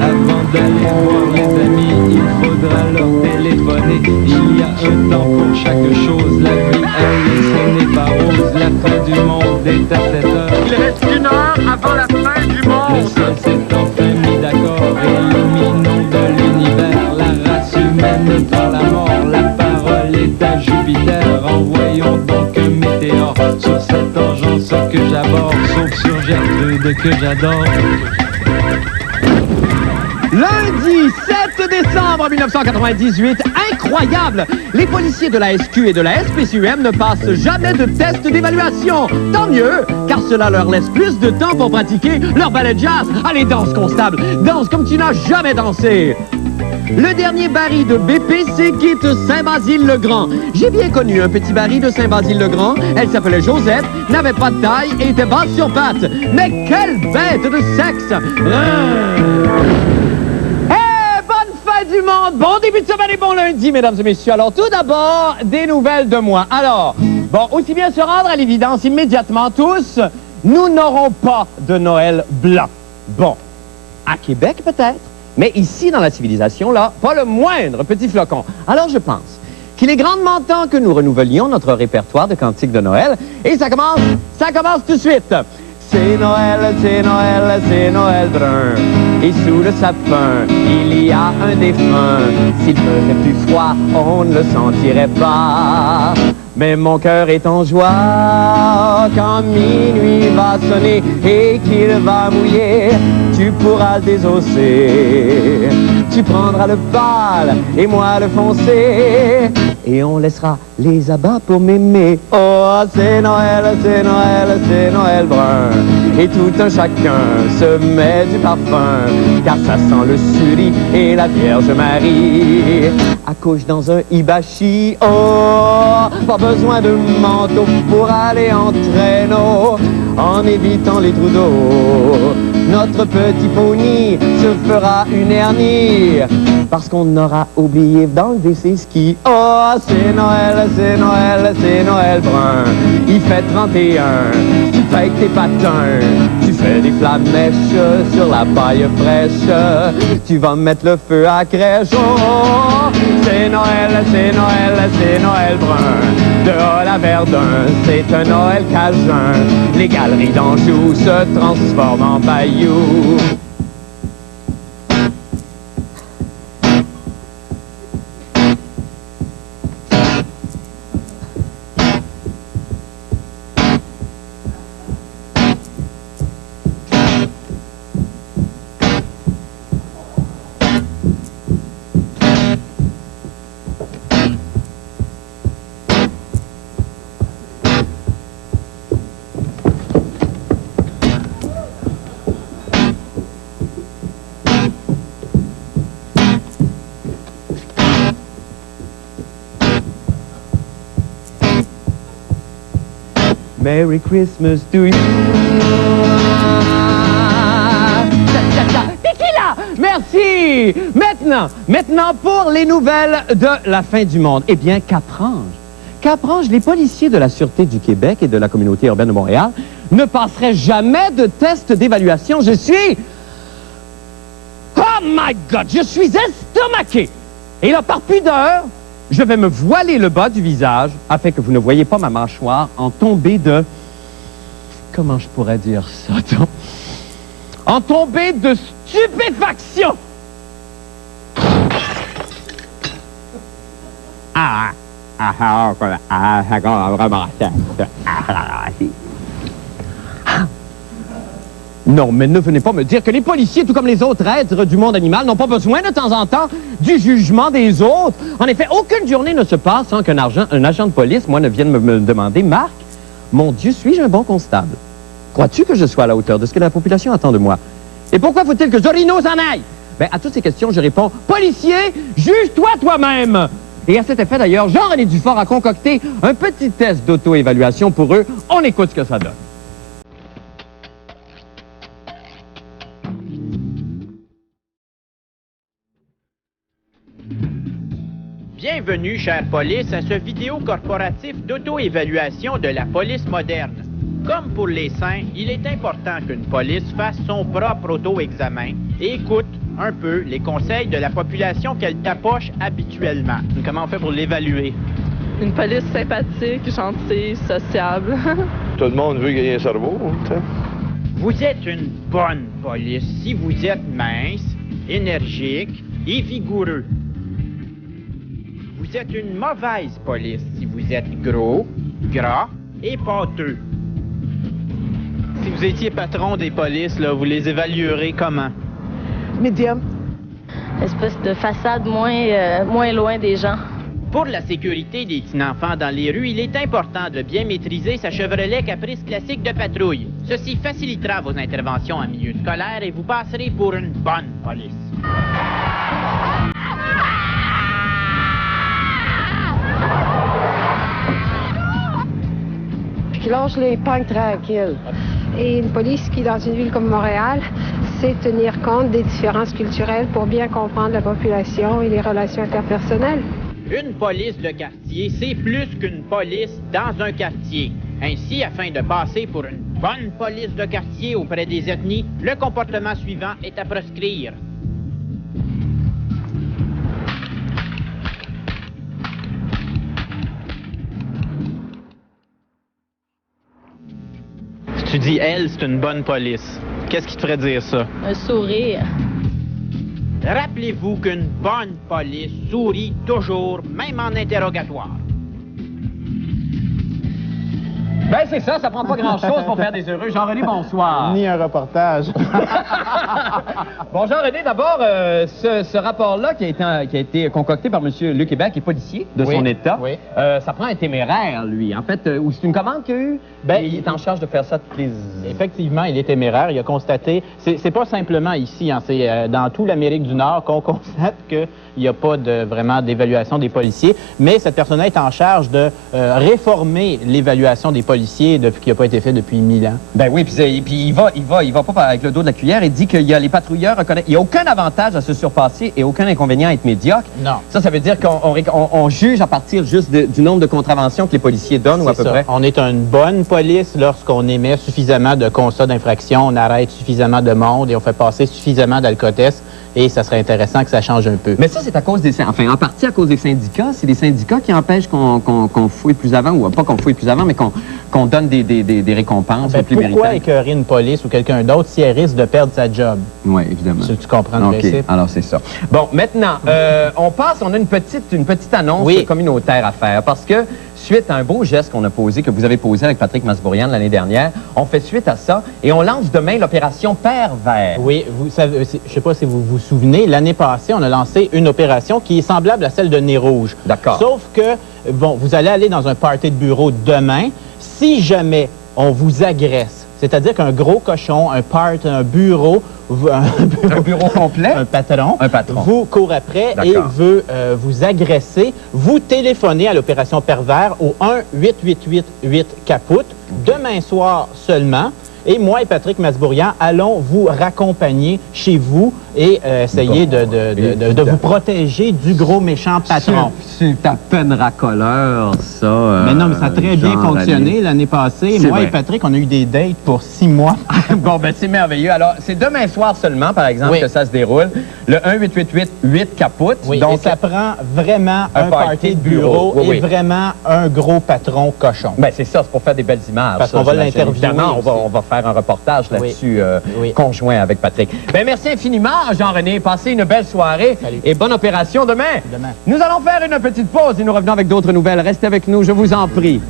Avant d'aller voir les amis, il faudra leur téléphoner. Il y a un temps pour chaque chose. La vie, elle, ce n'est pas rose. La fin du monde est à 7 heures. Il reste 1 heure avant la fin du monde. Le ciel s'est enfin mis d'accord. Éliminons de l'univers la race humaine par la mort. La parole est à Jupiter. Envoyons donc un météore sur cette engeance que j'aborde, sauf sur Gertrude que j'adore. Lundi 7 décembre 1998, incroyable! Les policiers de la SQ et de la SPCUM ne passent jamais de test d'évaluation. Tant mieux, car cela leur laisse plus de temps pour pratiquer leur ballet jazz. Allez, danse, constable, danse comme tu n'as jamais dansé. Le dernier baril de BPC quitte Saint-Basile-le-Grand. J'ai bien connu un petit baril de Saint-Basile-le-Grand. Elle s'appelait Josette, n'avait pas de taille et était basse sur pattes. Mais quelle bête de sexe! Du monde. Bon début de semaine et bon lundi, mesdames et messieurs. Alors, tout d'abord, des nouvelles de moi. Alors, bon, aussi bien se rendre à l'évidence immédiatement tous, nous n'aurons pas de Noël blanc. Bon, à Québec peut-être, mais ici, dans la civilisation, là, pas le moindre petit flocon. Alors, je pense qu'il est grandement temps que nous renouvelions notre répertoire de cantiques de Noël. Et ça commence tout de suite. C'est Noël, c'est Noël, c'est Noël brun. Et sous le sapin, il y a un défunt. S'il faisait plus froid, on ne le sentirait pas. Mais mon cœur est en joie quand minuit va sonner et qu'il va mouiller. Tu pourras le désosser. Tu prendras le pâle et moi le foncé. Et on laissera les abats pour m'aimer. Oh, c'est Noël, c'est Noël, c'est Noël brun. Et tout un chacun se met du parfum, car ça sent le suri et la Vierge Marie. Accouche dans un hibachi, oh, pas besoin de manteau pour aller en traîneau, en évitant les trous d'eau. Notre petit pony se fera une hernie, parce qu'on aura oublié d'enlever ses skis. Oh, c'est Noël, c'est Noël, c'est Noël brun. Il fait 31, tu payes tes patins. Tu fais des flamèches sur la paille fraîche. Tu vas mettre le feu à crèche. Oh, c'est Noël, c'est Noël, c'est Noël brun. De Hall à Verdun, c'est un Noël cajun. Les galeries d'Anjou se transforment en bayou. Merry Christmas to you. Tequila! Merci! Maintenant pour les nouvelles de la fin du monde. Eh bien, Caprange, les policiers de la Sûreté du Québec et de la Communauté urbaine de Montréal ne passeraient jamais de test d'évaluation. Je suis... Oh my God! Je suis estomaqué! Et là, par pudeur, je vais me voiler le bas du visage afin que vous ne voyez pas ma mâchoire en tombée de... Comment je pourrais dire ça, donc? En tombée de stupéfaction! Non, mais ne venez pas me dire que les policiers, tout comme les autres êtres du monde animal, n'ont pas besoin de temps en temps du jugement des autres. En effet, aucune journée ne se passe sans qu'un agent de police, moi, ne vienne me demander, Marc, mon Dieu, suis-je un bon constable? Crois-tu que je sois à la hauteur de ce que la population attend de moi? Et pourquoi faut-il que Zorino s'en aille? Ben, à toutes ces questions, je réponds, policier, juge-toi toi-même! Et à cet effet, d'ailleurs, Jean-René Dufort a concocté un petit test d'auto-évaluation pour eux. On écoute ce que ça donne. Bienvenue, chère police, à ce vidéo corporatif d'auto-évaluation de la police moderne. Comme pour les saints, il est important qu'une police fasse son propre auto-examen et écoute un peu les conseils de la population qu'elle tapoche habituellement. Comment on fait pour l'évaluer? Une police sympathique, gentille, sociable. Tout le monde veut gagner un cerveau, tu sais. Vous êtes une bonne police si vous êtes mince, énergique et vigoureux. Vous êtes une mauvaise police si vous êtes gros, gras et pâteux. Si vous étiez patron des polices, là, vous les évaluerez comment? Médium. Espèce de façade moins loin des gens. Pour la sécurité des petits-enfants dans les rues, il est important de bien maîtriser sa Chevrolet Caprice classique de patrouille. Ceci facilitera vos interventions en milieu scolaire et vous passerez pour une bonne police. Qui lâche les punks tranquilles. Et une police qui, dans une ville comme Montréal, sait tenir compte des différences culturelles pour bien comprendre la population et les relations interpersonnelles. Une police de quartier, c'est plus qu'une police dans un quartier. Ainsi, afin de passer pour une bonne police de quartier auprès des ethnies, le comportement suivant est à proscrire. Si tu dis « elle, c'est une bonne police », qu'est-ce qui te ferait dire ça? Un sourire. Rappelez-vous qu'une bonne police sourit toujours, même en interrogatoire. Ben c'est ça prend pas grand-chose pour faire des heureux. Jean-René, bonsoir. Ni un reportage. Bon, Jean-René, d'abord, ce rapport-là qui a été concocté par M. Luc Hébert, qui est policier de son État, ça prend un téméraire, lui. En fait, ou c'est une commande qu'il a eue? Ben, il est en charge de faire ça toutes les... Effectivement, il est téméraire. Il a constaté... C'est pas simplement ici, hein, c'est dans toute l'Amérique du Nord qu'on constate qu'il n'y a pas vraiment d'évaluation des policiers. Mais cette personne-là est en charge de réformer l'évaluation des policiers depuis qu'il n'a pas été fait depuis 1000 ans. Ben oui, puis il va pas avec le dos de la cuillère. Il dit qu'il y a les patrouilleurs reconnaissent... Il n'y a aucun avantage à se surpasser et aucun inconvénient à être médiocre. Non. Ça veut dire qu'on juge à partir juste du nombre de contraventions que les policiers donnent ou à peu près. On est une bonne police lorsqu'on émet suffisamment de constats d'infraction, on arrête suffisamment de monde et on fait passer suffisamment d'alcotesses. Et ça serait intéressant que ça change un peu. Mais ça, c'est à cause des... Enfin, en partie à cause des syndicats. C'est les syndicats qui empêchent qu'on fouille plus avant, ou pas qu'on fouille plus avant, mais qu'on donne des récompenses aux plus méritants. Pourquoi écœurer une police ou quelqu'un d'autre si elle risque de perdre sa job? Oui, évidemment. Tu comprends le principe? Alors c'est ça. Bon, maintenant, on a une petite annonce communautaire à faire, parce que suite à un beau geste qu'on a posé, que vous avez posé avec Patrick Masbourian l'année dernière, on fait suite à ça et on lance demain l'opération Père Vert. Oui, vous savez, je ne sais pas si vous vous souvenez, l'année passée, on a lancé une opération qui est semblable à celle de Nez Rouge. D'accord. Sauf que, bon, vous allez aller dans un party de bureau demain. Si jamais on vous agresse, c'est-à-dire qu'un gros cochon, un bureau complet, un patron, vous court après et veut vous agresser, vous téléphonez à l'opération Pervers au 1-888-8-CAPOUT demain soir seulement. Et moi et Patrick Masbourian allons vous raccompagner chez vous et essayer de vous protéger du gros méchant patron. C'est à peine racoleur, ça. Mais non, mais ça a très bien fonctionné l'année passée. Moi et Patrick, on a eu des dates pour 6 mois. Bon, ben c'est merveilleux. Alors, c'est demain soir seulement, par exemple, que ça se déroule. Le 1-888-8-CAPOUT. Oui, donc ça prend vraiment un party de bureau et vraiment un gros patron cochon. Ben c'est ça, c'est pour faire des belles images. Parce qu'on va l'interviewer. Évidemment, on va faire un reportage là-dessus conjoint avec Patrick. Ben merci infiniment, Jean-René. Passez une belle soirée. Salut. Et bonne opération demain. Nous allons faire une petite pause et nous revenons avec d'autres nouvelles. Restez avec nous, je vous en prie.